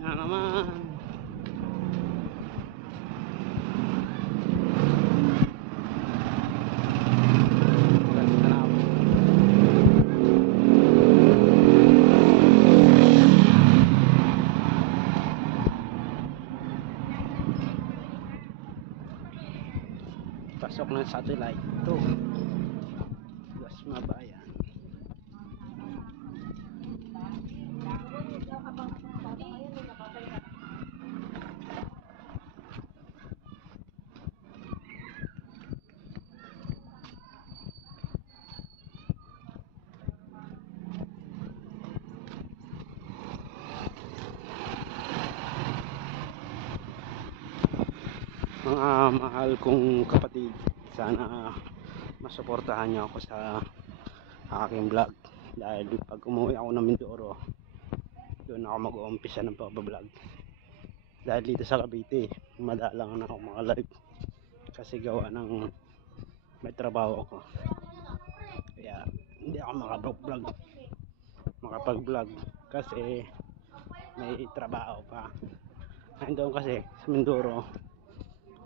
na naman. Pasok ng satellite 2 Dasmabayan. Mga mahal kong kapatid, sana masuportahan niyo ako sa aking vlog, dahil pag umuwi ako ng Mindoro, doon ako mag-uumpisa ng pagbablog. Dahil dito sa Cavite, madalang na ako mga live kasi gawa ng may trabaho ako, kaya hindi ako makapag-vlog kasi may trabaho pa. Nandoon kasi sa Mindoro,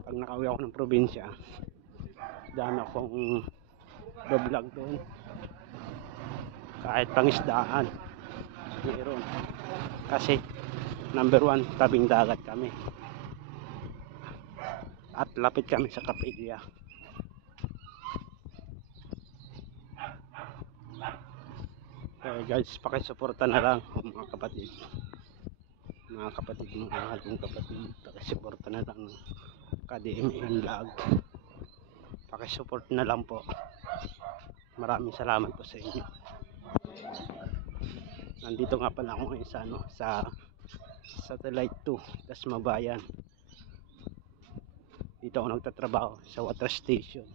pag nakauwi ako ng probinsya, dami akong vlog doon, kahit pangisdaan mayroon, kasi number 1, tabing dagat kami at lapit kami sa kapilya. Okay guys, pakisuporta na lang mga kapatid, mga mahal kong kapatid, pakisuporta na lang ng KDMN vlog, pakisupport na lang po. Maraming salamat po sa inyo. Nandito nga pala ako ngayon sa satellite 2 Dasmabayan. Dito ako nagtatrabaho sa water station.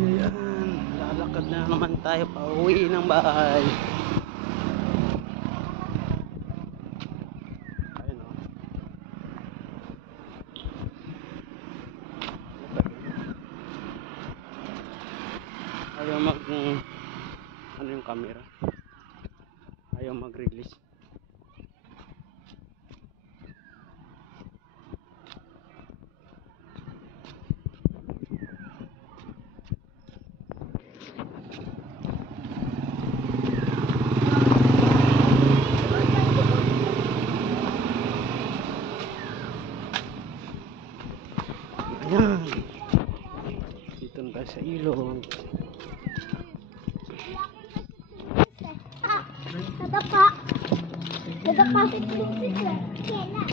Ayan. Lalakad na naman tayo pa uwi ng bahay. Ayun o. Ayaw ano yung camera, ayaw mag-release. Ayan, dito na tayo sa ilog. Nadapa si Lucy. Kena.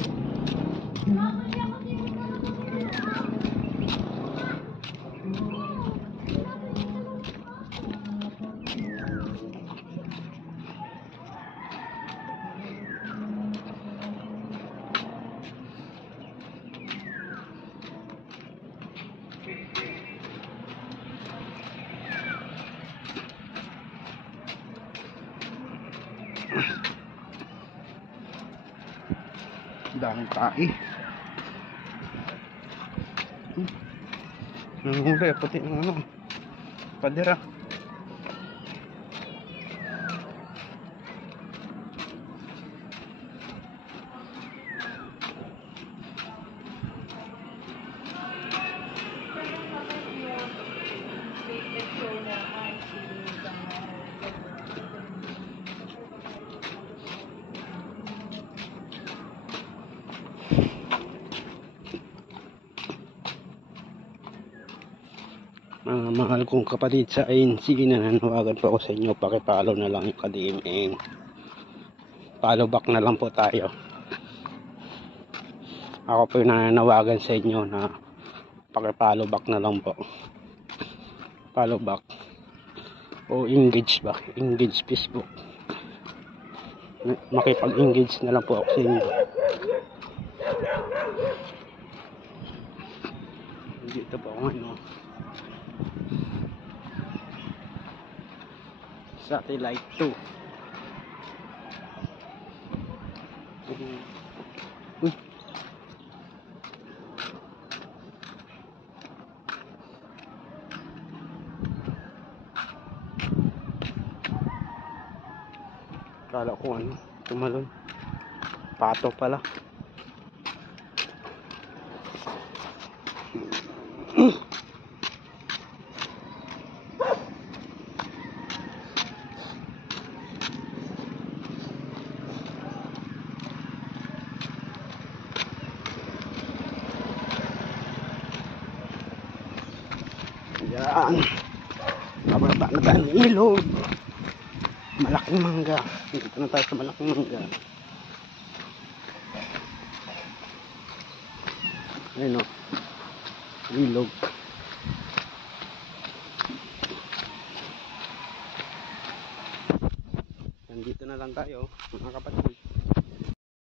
Daming tae. Nanghuli, puti ng ano, padera. Mga mahal kong kapatid sa INC, nananawagan po ako sa inyo, pakipollow na lang yung ka-DMN. Follow back na lang po tayo. Ako po yung nananawagan sa inyo na pakipollow back na lang po. Follow back o engage ba? Engage Facebook. Makipag-engage na lang po ako sa inyo. Dito po ako ngayon. Satellite 2. Uy. Kala ko ano, tumalon. Pato pala. Yan. Pababa na tayo ng ilog. Malaking mangga. Dito na tayo sa malaking mangga. Ayun o. Ilog. Nandito na lang tayo, mga kapatid.